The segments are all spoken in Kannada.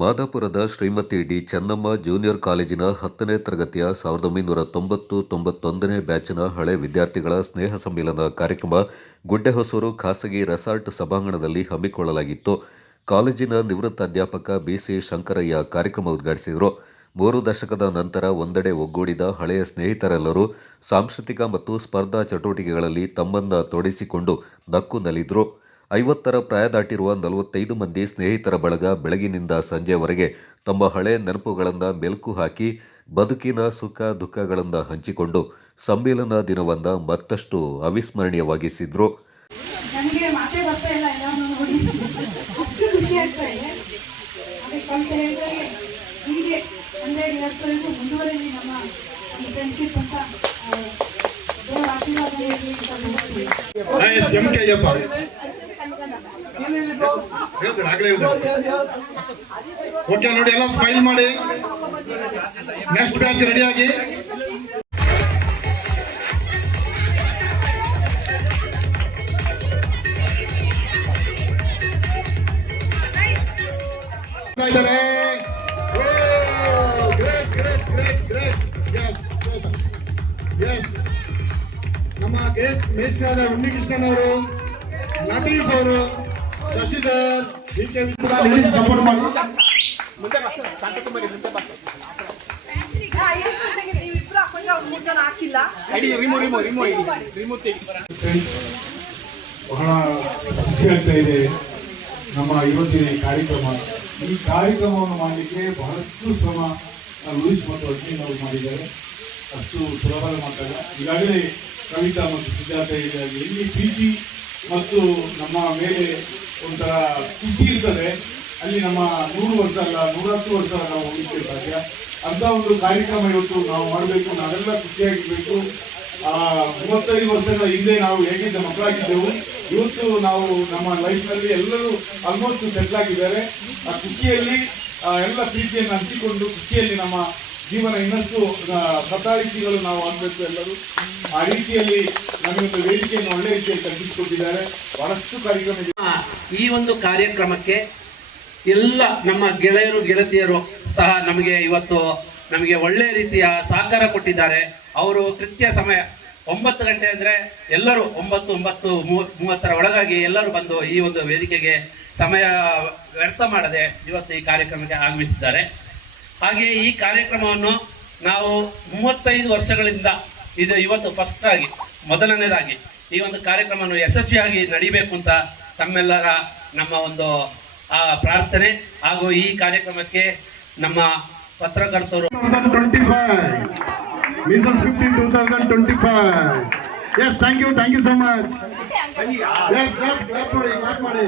ಮಾದಾಪುರದ ಶ್ರೀಮತಿ ಡಿ ಚೆನ್ನಮ್ಮ ಜೂನಿಯರ್ ಕಾಲೇಜಿನ 10ನೇ ತರಗತಿಯ 1990-91ನೇ ಬ್ಯಾಚಿನ ಹಳೆ ವಿದ್ಯಾರ್ಥಿಗಳ ಸ್ನೇಹ ಸಮ್ಮಿಲನ ಕಾರ್ಯಕ್ರಮ ಗುಡ್ಡೆಹೊಸೂರು ಖಾಸಗಿ ರೆಸಾರ್ಟ್ ಸಭಾಂಗಣದಲ್ಲಿ ಹಮ್ಮಿಕೊಳ್ಳಲಾಗಿತ್ತು. ಕಾಲೇಜಿನ ನಿವೃತ್ತ ಅಧ್ಯಾಪಕ ಬಿಸಿ ಶಂಕರಯ್ಯ ಕಾರ್ಯಕ್ರಮ ಉದ್ಘಾಟಿಸಿದರು. 3 ದಶಕದ ನಂತರ ಒಂದೆಡೆ ಒಗ್ಗೂಡಿದ ಹಳೆಯ ಸ್ನೇಹಿತರೆಲ್ಲರೂ ಸಾಂಸ್ಕೃತಿಕ ಮತ್ತು ಸ್ಪರ್ಧಾ ಚಟುವಟಿಕೆಗಳಲ್ಲಿ ತಮ್ಮನ್ನ ತೊಡಗಿಸಿಕೊಂಡು ನಕ್ಕು ನಲಿದ್ರು. 50ರ ಪ್ರಾಯ ದಾಟಿರುವ 45 ಮಂದಿ ಸ್ನೇಹಿತರ ಬಳಗ ಬೆಳಗಿನಿಂದ ಸಂಜೆಯವರೆಗೆ ತಮ್ಮ ಹಳೆ ನೆನಪುಗಳನ್ನು ಮೆಲುಕು ಹಾಕಿ ಬದುಕಿನ ಸುಖ ದುಃಖಗಳನ್ನು ಹಂಚಿಕೊಂಡು ಸಮ್ಮಿಲನ ದಿನವನ್ನು ಮತ್ತಷ್ಟು ಅವಿಸ್ಮರಣೀಯವಾಗಿಸಿದ್ರು. ನನಗೆ ಮಾತೇ ಬರ್ತಾ ಇಲ್ಲ, ಎಲ್ಲರೂ ನೋಡಿ ಅಷ್ಟು ಖುಷಿ ಆಗ್ತಾ ಇದೆ. ಅದಕ್ಕೆ ಅಂತ ಹೇಳಿದ್ರೆ ಹೀಗೆ 100 ಇಯರ್ಸ್ವರೆಗೂ ಮುಂದುವರೆಯಲಿ ನಮ್ಮ ಈ ಫ್ರೆಂಡ್ಶಿಪ್ ಅಂತ ದೇವರ ಆಶೀರ್ವಾದ ಇರಲಿ ಅಂತ ಹೇಳ್ತೀವಿ. ಓಕೆ ನೋಡಿ, ಎಲ್ಲ ಸ್ಮೈಲ್ ಮಾಡಿ. ನೆಕ್ಸ್ಟ್ ಬ್ಯಾಚ್ ರೆಡಿ ಆಗಿ. ನಮ್ಮ ಮೇಷ್ಟ್ರಾದ ಉನ್ನಿಕೃಷ್ಣನ್ ಅವರು, ಲತೀಫ್ ಅವರು, ಶಶಿಧರ್ ಸಪೋರ್ಟ್ ಮಾಡಿ. ಬಹಳ ಖುಷಿ ಆಗ್ತಾ ಇದೆ ನಮ್ಮ ಇವತ್ತಿನ ಕಾರ್ಯಕ್ರಮ. ಈ ಕಾರ್ಯಕ್ರಮವನ್ನು ಮಾಡಲಿಕ್ಕೆ ಬಹಳಷ್ಟು ಶ್ರಮ ಲೂಯಿಸ್ ಮತ್ತು ಅಡ್ಮಿನ್ ಮಾಡಿದ್ದಾರೆ. ಅಷ್ಟು ಸುಲಭದ ಮಾತಲ್ಲ. ಈಗಾಗಲೇ ಕವಿತಾ ಮತ್ತು ಸುಜಾತ ಹೇಳಿದಾಗೆ ಎಲ್ಲಿ ಪ್ರೀತಿ ಮತ್ತು ನಮ್ಮ ಮೇಲೆ ಒಂಥರ ಖುಷಿ ಇರ್ತದೆ, ಅಲ್ಲಿ ನಮ್ಮ 100 ವರ್ಷ ಅಲ್ಲ 110 ವರ್ಷ ನಾವು ಹೋಗ್ಲಿಕ್ಕೆ ಸಾಧ್ಯ. ಅಂತ ಒಂದು ಕಾರ್ಯಕ್ರಮ ಇವತ್ತು ನಾವು ಮಾಡಬೇಕು. ನಾವೆಲ್ಲ ಖುಷಿಯಾಗಿರ್ಬೇಕು. 35 ವರ್ಷಗಳ ಹಿಂದೆ ನಾವು ಹೇಗಿದ್ದ ಮಕ್ಕಳಾಗಿದ್ದೆವು, ಇವತ್ತು ನಾವು ನಮ್ಮ ಲೈಫ್ನಲ್ಲಿ ಎಲ್ಲರೂ ಆಲ್ಮೋಸ್ಟ್ ಸೆಟ್ಲ್ ಆಗಿದ್ದಾರೆ. ಆ ಖುಷಿಯಲ್ಲಿ ಎಲ್ಲ ಪ್ರೀತಿಯನ್ನು ಹಂಚಿಕೊಂಡು ಖುಷಿಯಲ್ಲಿ ನಮ್ಮ ಜೀವನ ಇನ್ನಷ್ಟು ಸತಾಳಿಸಿಗಳು ನಾವು ಆಗಬೇಕು ಎಲ್ಲರೂ. ಆ ರೀತಿಯಲ್ಲಿ ನಮಗೊಂದು ವೇದಿಕೆಯನ್ನು ಒಳ್ಳೆ ರೀತಿಯಲ್ಲಿ ಕಲ್ಪಿಸಿಕೊಟ್ಟಿದ್ದಾರೆ. ಬಹಳಷ್ಟು ಕಾರ್ಯಕ್ರಮ ಇದೆ. ಈ ಒಂದು ಕಾರ್ಯಕ್ರಮಕ್ಕೆ ಎಲ್ಲ ನಮ್ಮ ಗೆಳೆಯರು ಗೆಳತಿಯರು ಸಹ ಇವತ್ತು ನಮಗೆ ಒಳ್ಳೆ ರೀತಿಯ ಸಹಕಾರ ಕೊಟ್ಟಿದ್ದಾರೆ. ಅವರು ಕೃತ್ಯ ಸಮಯ 9 ಗಂಟೆ ಅಂದರೆ ಎಲ್ಲರೂ 9:30 ಒಳಗಾಗಿ ಎಲ್ಲರೂ ಬಂದು ಈ ಒಂದು ವೇದಿಕೆಗೆ ಸಮಯ ವ್ಯರ್ಥ ಮಾಡದೆ ಇವತ್ತು ಈ ಕಾರ್ಯಕ್ರಮಕ್ಕೆ ಆಗಮಿಸಿದ್ದಾರೆ. ಹಾಗೆಯೇ ಈ ಕಾರ್ಯಕ್ರಮವನ್ನು ನಾವು 35 ವರ್ಷಗಳಿಂದ ಇವತ್ತು ಫಸ್ಟ್ ಆಗಿ ಮೊದಲನೇದಾಗಿ ಈ ಒಂದು ಕಾರ್ಯಕ್ರಮವನ್ನು ಯಶಸ್ವಿಯಾಗಿ ನಡೀಬೇಕು ಅಂತ ತಮ್ಮೆಲ್ಲರ ನಮ್ಮ ಒಂದು ಪ್ರಾರ್ಥನೆ. ಹಾಗೂ ಈ ಕಾರ್ಯಕ್ರಮಕ್ಕೆ ನಮ್ಮ ಪತ್ರಕರ್ತರು 2025. Yes, thank you so much. Yes, clap ಮಾಡಿ.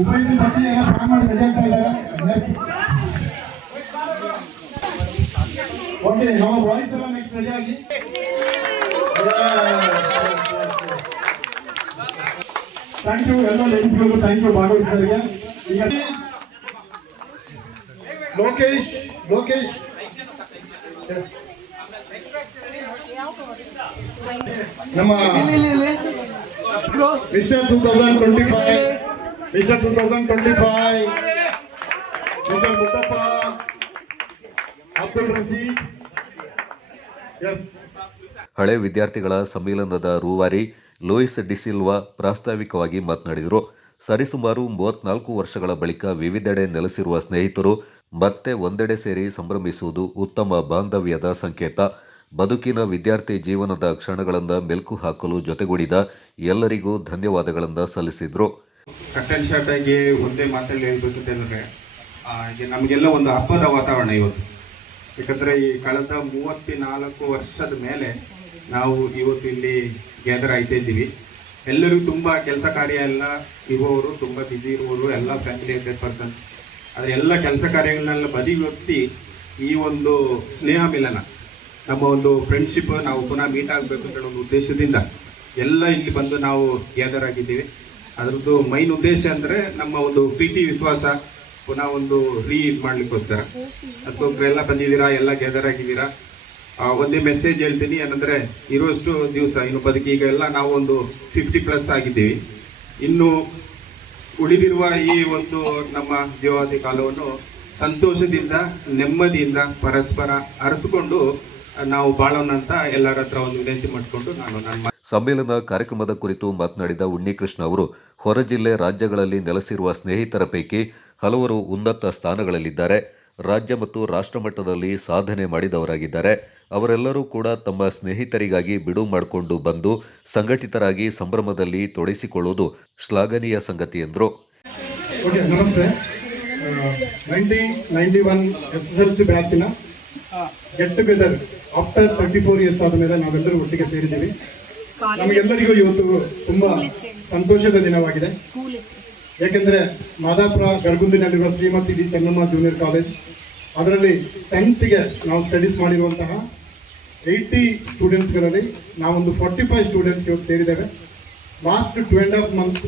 ಉಪಯುಕ್ತ ಪಟ್ಟಿ ಎಲ್ಲ ಪ್ರಾರಂಭ ಮಾಡಿ ರೆಡಿ ಆಗ್ತಾ ಇದ್ದಾರೆ. ಓಕೆ, ನಮ್ಮ ಬಾಯ್ಸ್ ಎಲ್ಲ ನೆಕ್ಸ್ಟ್ ರೆಡಿ ಆಗಿ. ಥ್ಯಾಂಕ್ ಯು ಎಲ್ಲ ಲೇಡೀಸ್ಗಳಿಗೂ ಥ್ಯಾಂಕ್ ಯು ಭಾಗವಹಿಸಿದವರಿಗೆ. ಈಗ ಲೋಕೇಶ್ ನಮ್ಮ ಮಿಸ್ಟರ್ 2025 ಮಿಸ್ಟರ್ ಮುತ್ತಪ್ಪ, ಅಬ್ದುಲ್ ರಶೀದ್. ಹಳೆ ವಿದ್ಯಾರ್ಥಿಗಳ ಸಮ್ಮಿಲನದ ರೂವಾರಿ ಲೂಯಿಸ್ ಡಿಸಿಲ್ವಾ ಪ್ರಾಸ್ತಾವಿಕವಾಗಿ ಮಾತನಾಡಿದರು. ಸರಿಸುಮಾರು 34 ವರ್ಷಗಳ ಬಳಿಕ ವಿವಿಧೆಡೆ ನೆಲೆಸಿರುವ ಸ್ನೇಹಿತರು ಮತ್ತೆ ಒಂದೆಡೆ ಸೇರಿ ಸಂಭ್ರಮಿಸುವುದು ಉತ್ತಮ ಬಾಂಧವ್ಯದ ಸಂಕೇತ. ಬದುಕಿನ ವಿದ್ಯಾರ್ಥಿ ಜೀವನದ ಕ್ಷಣಗಳನ್ನು ಮೆಲುಕು ಹಾಕಲು ಜೊತೆಗೂಡಿದ ಎಲ್ಲರಿಗೂ ಧನ್ಯವಾದಗಳನ್ನು ಸಲ್ಲಿಸಿದರು. ಕಟ್ಟನ್ ಶಾರ್ಟ್ ಆಗಿ ಒಂದೇ ಮಾತಲ್ಲಿ ಹೇಳ್ಬೇಕಂತಂದ್ರೆ, ನಮಗೆಲ್ಲ ಒಂದು ಹಬ್ಬದ ವಾತಾವರಣ ಇವತ್ತು. ಯಾಕಂದರೆ ಈ ಕಳೆದ 34 ವರ್ಷದ ಮೇಲೆ ನಾವು ಇವತ್ತು ಇಲ್ಲಿ ಗ್ಯಾದರ್ ಆಯ್ತಾ ಇದ್ದೀವಿ. ಎಲ್ಲರಿಗೂ ತುಂಬ ಕೆಲಸ ಕಾರ್ಯ ಎಲ್ಲ ಇರುವವರು, ತುಂಬ ಬ್ಯುಸಿ ಇರುವವರು, ಎಲ್ಲ ಫ್ಯಾಮಿಲಿ 100%. ಆದರೆ ಎಲ್ಲ ಕೆಲಸ ಕಾರ್ಯಗಳನ್ನೆಲ್ಲ ಬದಿಗೊತ್ತಿ ಈ ಒಂದು ಸ್ನೇಹ ಮಿಲನ, ನಮ್ಮ ಒಂದು ಫ್ರೆಂಡ್ಶಿಪ್ ನಾವು ಪುನಃ ಮೀಟ್ ಆಗಬೇಕು ಅಂತ ಒಂದು ಉದ್ದೇಶದಿಂದ ಎಲ್ಲ ಇಲ್ಲಿ ಬಂದು ನಾವು ಗ್ಯಾದರ್ ಆಗಿದ್ದೀವಿ. ಅದರದ್ದು ಮೈನ್ ಉದ್ದೇಶ ಅಂದರೆ ನಮ್ಮ ಒಂದು ಪ್ರೀತಿ ವಿಶ್ವಾಸ ಪುನಃ ಒಂದು ಮಾಡಲಿಕ್ಕೋಸ್ಕರ. ಅದಕ್ಕೋಸ್ಕರ ಎಲ್ಲ ಬಂದಿದ್ದೀರಾ, ಎಲ್ಲ ಗ್ಯಾದರ್ ಆಗಿದ್ದೀರಾ. ಒಂದೇ ಮೆಸೇಜ್ ಹೇಳ್ತೀನಿ ಏನಂದರೆ, ಇರುವಷ್ಟು ದಿವಸ ಇನ್ನು ಬದುಕಿ ಈಗ ಎಲ್ಲ ನಾವು ಒಂದು 50+ ಆಗಿದ್ದೀವಿ. ಇನ್ನು ಉಳಿದಿರುವ ಈ ಒಂದು ನಮ್ಮ ಜೀವಾವಧಿ ಕಾಲವನ್ನು ಸಂತೋಷದಿಂದ ನೆಮ್ಮದಿಯಿಂದ ಪರಸ್ಪರ ಅರಿತುಕೊಂಡು ನಾವು ಬಾಳೋಣ ಅಂತ ಎಲ್ಲರ ಹತ್ರ ಒಂದು ವಿನಂತಿ ಮಾಡಿಕೊಂಡು ನಾನು ನನ್ನ ಸಮ್ಮೇಳನ ಕಾರ್ಯಕ್ರಮದ ಕುರಿತು ಮಾತನಾಡಿದ ಉನ್ನಿಕೃಷ್ಣ ಅವರು ಹೊರ ಜಿಲ್ಲೆ ರಾಜ್ಯಗಳಲ್ಲಿ ನೆಲೆಸಿರುವ ಸ್ನೇಹಿತರ ಪೈಕಿ ಹಲವರು ಉನ್ನತ ಸ್ಥಾನಗಳಲ್ಲಿದ್ದಾರೆ. ರಾಜ್ಯ ಮತ್ತು ರಾಷ್ಟ್ರ ಮಟ್ಟದಲ್ಲಿ ಸಾಧನೆ ಮಾಡಿದವರಾಗಿದ್ದಾರೆ. ಅವರೆಲ್ಲರೂ ಕೂಡ ತಮ್ಮ ಸ್ನೇಹಿತರಿಗಾಗಿ ಬಿಡುವು ಮಾಡಿಕೊಂಡು ಬಂದು ಸಂಘಟಿತರಾಗಿ ಸಂಭ್ರಮದಲ್ಲಿ ತೊಡಗಿಸಿಕೊಳ್ಳುವುದು ಶ್ಲಾಘನೀಯ ಸಂಗತಿ ಎಂದರು. ಓಕೆ, ನಮಸ್ತೆ. 1991 SSLC ಬ್ಯಾಚಿನ ಗೆಟ್ ಟುಗೆದರ್ ಆಫ್ಟರ್ 34 ಇಯರ್ಸ್ ಆದ ಮೇಲೆ ನಾವೆಲ್ಲರೂ ಒಟ್ಟಿಗೆ ಸೇರಿದ್ದೀವಿ. ನಮಗೆಲ್ಲರಿಗೂ ಇವತ್ತು ತುಂಬಾ ಸಂತೋಷದ ದಿನವಾಗಿದೆ. ಯಾಕೆಂದ್ರೆ ಮಾದಾಪುರ ಗರ್ಗುಂದಿನಲ್ಲಿರುವ Shrimati D Chennamma junior college, ಅದರಲ್ಲಿ 10th ನಾವು ಸ್ಟಡೀಸ್ ಮಾಡಿರುವಂತಹ 80 ಸ್ಟೂಡೆಂಟ್ಸ್ಗಳಲ್ಲಿ ನಾವೊಂದು 45 ಸ್ಟೂಡೆಂಟ್ಸ್ ಇವತ್ತು ಸೇರಿದ್ದೇವೆ. ಲಾಸ್ಟ್ 2.5 month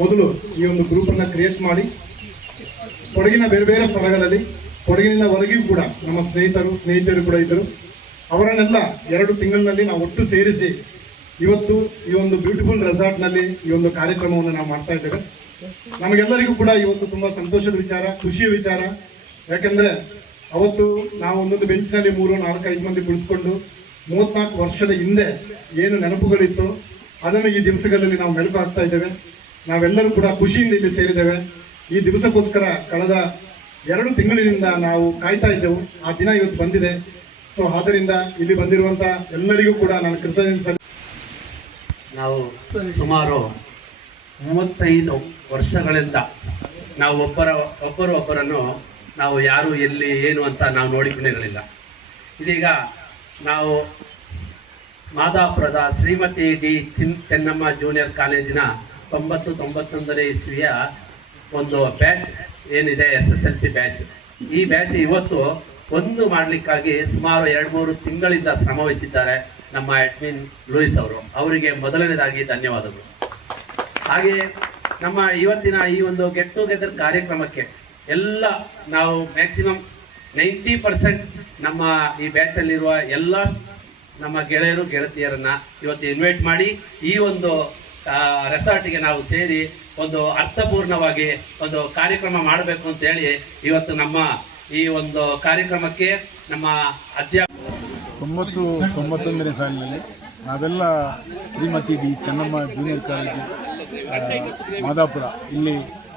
ಮೊದಲು ಈ ಒಂದು ಗ್ರೂಪನ್ನು ಕ್ರಿಯೇಟ್ ಮಾಡಿ ಕೊಡಗಿನ ಬೇರೆ ಬೇರೆ ಸ್ಥಳಗಳಲ್ಲಿ, ಕೊಡಗಿನಿಂದ ಹೊರಗಿಗೂ ಕೂಡ ನಮ್ಮ ಸ್ನೇಹಿತರು ಕೂಡ ಇದ್ದರು. ಅವರನ್ನೆಲ್ಲ 2 ತಿಂಗಳಿನಲ್ಲಿ ನಾವು ಒಟ್ಟು ಸೇರಿಸಿ ಇವತ್ತು ಈ ಒಂದು ಬ್ಯೂಟಿಫುಲ್ ರೆಸಾರ್ಟ್ನಲ್ಲಿ ಈ ಒಂದು ಕಾರ್ಯಕ್ರಮವನ್ನು ನಾವು ಮಾಡ್ತಾ ಇದ್ದೇವೆ. ನಮಗೆಲ್ಲರಿಗೂ ಕೂಡ ಇವತ್ತು ತುಂಬ ಸಂತೋಷದ ವಿಚಾರ, ಖುಷಿಯ ವಿಚಾರ. ಯಾಕೆಂದರೆ ಅವತ್ತು ನಾವು ಒಂದೊಂದು ಬೆಂಚಿನಲ್ಲಿ 3-4-5 ಮಂದಿ ಕುಳಿತುಕೊಂಡು 34 ವರ್ಷದ ಹಿಂದೆ ಏನು ನೆನಪುಗಳಿತ್ತು ಅದನ್ನು ಈ ದಿವಸಗಳಲ್ಲಿ ನಾವು ಮೆಲುಕು ಹಾಕ್ತಾ ಇದ್ದೇವೆ. ನಾವೆಲ್ಲರೂ ಕೂಡ ಖುಷಿಯಿಂದ ಇಲ್ಲಿ ಸೇರಿದ್ದೇವೆ. ಈ ದಿವಸಕ್ಕೋಸ್ಕರ ಕಳೆದ 2 ತಿಂಗಳಿನಿಂದ ನಾವು ಕಾಯ್ತಾ ಇದ್ದೆವು. ಆ ದಿನ ಇವತ್ತು ಬಂದಿದೆ. ಸೊ ಆದ್ದರಿಂದ ಇಲ್ಲಿ ಬಂದಿರುವಂಥ ಎಲ್ಲರಿಗೂ ಕೂಡ ನಾನು ಕೃತಜ್ಞತೆ. ನಾವು ಸುಮಾರು 35 ವರ್ಷಗಳಿಂದ ನಾವು ಒಬ್ಬರೊಬ್ಬರನ್ನು ನಾವು ಯಾರು ಎಲ್ಲಿ ಏನು ಅಂತ ನಾವು ನೋಡಿಕೊಂಡಿರಲಿಲ್ಲ. ಇದೀಗ ನಾವು ಮಾದಾಪುರದ ಶ್ರೀಮತಿ ಡಿ ಚೆನ್ನಮ್ಮ ಜೂನಿಯರ್ ಕಾಲೇಜಿನ 90-91ನೇ ಇಸ್ವಿಯ ಒಂದು ಬ್ಯಾಚ್ ಏನಿದೆ, SSLC ಬ್ಯಾಚ್, ಈ ಬ್ಯಾಚ್ ಇವತ್ತು ಒಂದು ಮಾಡಲಿಕ್ಕಾಗಿ ಸುಮಾರು 2-3 ತಿಂಗಳಿಂದ ಶ್ರಮ ವಹಿಸಿದ್ದಾರೆ ನಮ್ಮ ಅಡ್ಮಿನ್ ಲೂಯಿಸ್ ಅವರು. ಅವರಿಗೆ ಮೊದಲನೇದಾಗಿ ಧನ್ಯವಾದಗಳು. ಹಾಗೆಯೇ ನಮ್ಮ ಇವತ್ತಿನ ಈ ಒಂದು ಗೆಟ್ ಟುಗೆದರ್ ಕಾರ್ಯಕ್ರಮಕ್ಕೆ ಎಲ್ಲ ನಾವು ಮ್ಯಾಕ್ಸಿಮಮ್ 90% ನಮ್ಮ ಈ ಬ್ಯಾಚಲ್ಲಿರುವ ಎಲ್ಲ ನಮ್ಮ ಗೆಳೆಯರು ಗೆಳತಿಯರನ್ನು ಇವತ್ತು ಇನ್ವೈಟ್ ಮಾಡಿ ಈ ಒಂದು ರೆಸಾರ್ಟಿಗೆ ನಾವು ಸೇರಿ ಒಂದು ಅರ್ಥಪೂರ್ಣವಾಗಿ ಒಂದು ಕಾರ್ಯಕ್ರಮ ಮಾಡಬೇಕು ಅಂತ ಹೇಳಿ ಇವತ್ತು ನಮ್ಮ ಈ ಒಂದು ಕಾರ್ಯಕ್ರಮಕ್ಕೆ ನಮ್ಮ 91ನೇ ಸಾಲಿನಲ್ಲಿ ನಾವೆಲ್ಲ Shrimati D Chennamma junior college Madapura ಇಲ್ಲಿ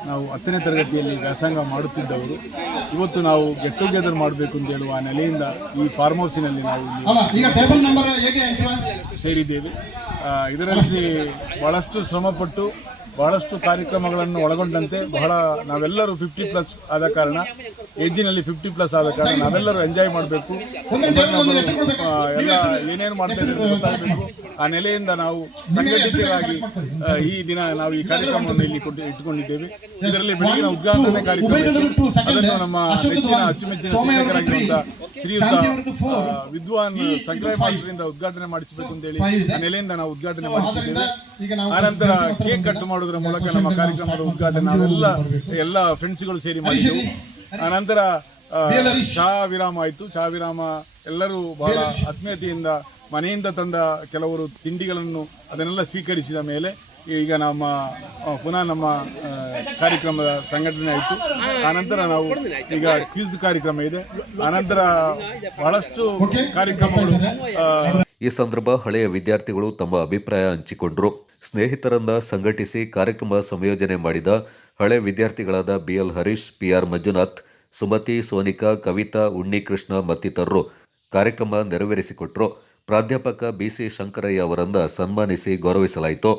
ನಾವು 10ನೇ ತರಗತಿಯಲ್ಲಿ ವ್ಯಾಸಂಗ ಮಾಡುತ್ತಿದ್ದವರು. ಇವತ್ತು ನಾವು ಗೆಟ್ ಟುಗೆದರ್ ಮಾಡಬೇಕು ಅಂತ ಹೇಳುವ ನೆಲೆಯಿಂದ ಈ ಫಾರ್ಮ್ ಹೌಸಿನಲ್ಲಿ ನಾವು ಸೇರಿದ್ದೇವೆ. ಇದರಲ್ಲಿ ಬಹಳಷ್ಟು ಶ್ರಮಪಟ್ಟು ಬಹಳಷ್ಟು ಕಾರ್ಯಕ್ರಮಗಳನ್ನು ಒಳಗೊಂಡಂತೆ ನಾವೆಲ್ಲರೂ 50+ ಆದ ಕಾರಣ, ಏಜಿನಲ್ಲಿ 50+ ಆದ ಕಾರಣ ನಾವೆಲ್ಲರೂ ಎಂಜಾಯ್ ಮಾಡಬೇಕು, ಎಲ್ಲ ಏನೇನು ಮಾಡ್ತಾ ಇದ್ದೀವಿ ಗೊತ್ತಾಗಬೇಕು. ಆ ನೆಲೆಯಿಂದ ನಾವು ಸಂಘಟಿತರಾಗಿ ಈ ದಿನ ನಾವು ಈ ಕಾರ್ಯಕ್ರಮವನ್ನು ಇಲ್ಲಿ ಇಟ್ಟುಕೊಂಡಿದ್ದೇವೆ. ಇದರಲ್ಲಿ ಬೆಳಗಿನ ಉದ್ಘಾಟನೆ ಕಾರ್ಯಕ್ರಮ ಅದನ್ನು ನಮ್ಮ ನೆಚ್ಚಿನ ಅಚ್ಚುಮೆಚ್ಚಿನ ಶಿಕ್ಷಕರಾಗಿರುವಂತಹ ಶ್ರೀಯುತ ವಿದ್ವಾನ್ ಸಂಗ್ರಹ ಮಾಸ್ಟರಿಂದ ಉದ್ಘಾಟನೆ ಮಾಡಿಸಬೇಕು ಅಂತ ಹೇಳಿ ಆ ನೆಲೆಯಿಂದ ನಾವು ಉದ್ಘಾಟನೆ ಮಾಡಿಸಿದ್ದೇವೆ. ಆನಂತರ ಕೇಕ್ ಕಟ್ ಮಾಡೋದ್ರ ಮೂಲಕ ನಮ್ಮ ಕಾರ್ಯಕ್ರಮದ ಉದ್ಘಾಟನೆ ಎಲ್ಲ ಫ್ರೆಂಡ್ಸ್ಗಳು ಸೇರಿ ಮಾಡಿದ್ದೆವು. ಆನಂತರ ಚಹಾ ವಿರಾಮ ಆಯಿತು. ಚಹಾ ವಿರಾಮ ಎಲ್ಲರೂ ಬಹಳ ಆತ್ಮೀಯತೆಯಿಂದ ಮನೆಯಿಂದ ತಂದ ಕೆಲವರು ತಿಂಡಿಗಳನ್ನು ಅದನ್ನೆಲ್ಲ ಸ್ವೀಕರಿಸಿದ ಮೇಲೆ ಈಗ ಪುನಃ ನಮ್ಮ ಕಾರ್ಯಕ್ರಮದ ಸಂಘಟನೆ ಆಯಿತು. ಆನಂತರ ನಾವು ಈಗ ಕ್ವಿಜ್ ಕಾರ್ಯಕ್ರಮ ಇದೆ. ಆನಂತರ ಬಹಳಷ್ಟು ಕಾರ್ಯಕ್ರಮಗಳು. ಈ ಸಂದರ್ಭ ಹಳೆಯ ವಿದ್ಯಾರ್ಥಿಗಳು ತಮ್ಮ ಅಭಿಪ್ರಾಯ ಹಂಚಿಕೊಂಡರು. ಸ್ನೇಹಿತರನ್ನ ಸಂಘಟಿಸಿ ಕಾರ್ಯಕ್ರಮ ಸಂಯೋಜನೆ ಮಾಡಿದ ಹಳೆ ವಿದ್ಯಾರ್ಥಿಗಳಾದ BL ಹರೀಶ್, PR ಮಂಜುನಾಥ್, ಸುಮತಿ, ಸೋನಿಕಾ, ಕವಿತಾ, ಉನ್ನಿಕೃಷ್ಣ ಮತ್ತಿತರರು ಕಾರ್ಯಕ್ರಮ ನೆರವೇರಿಸಿಕೊಟ್ಟರು. ಪ್ರಾಧ್ಯಾಪಕ BC ಶಂಕರಯ್ಯ ಅವರನ್ನು ಸನ್ಮಾನಿಸಿ ಗೌರವಿಸಲಾಯಿತು.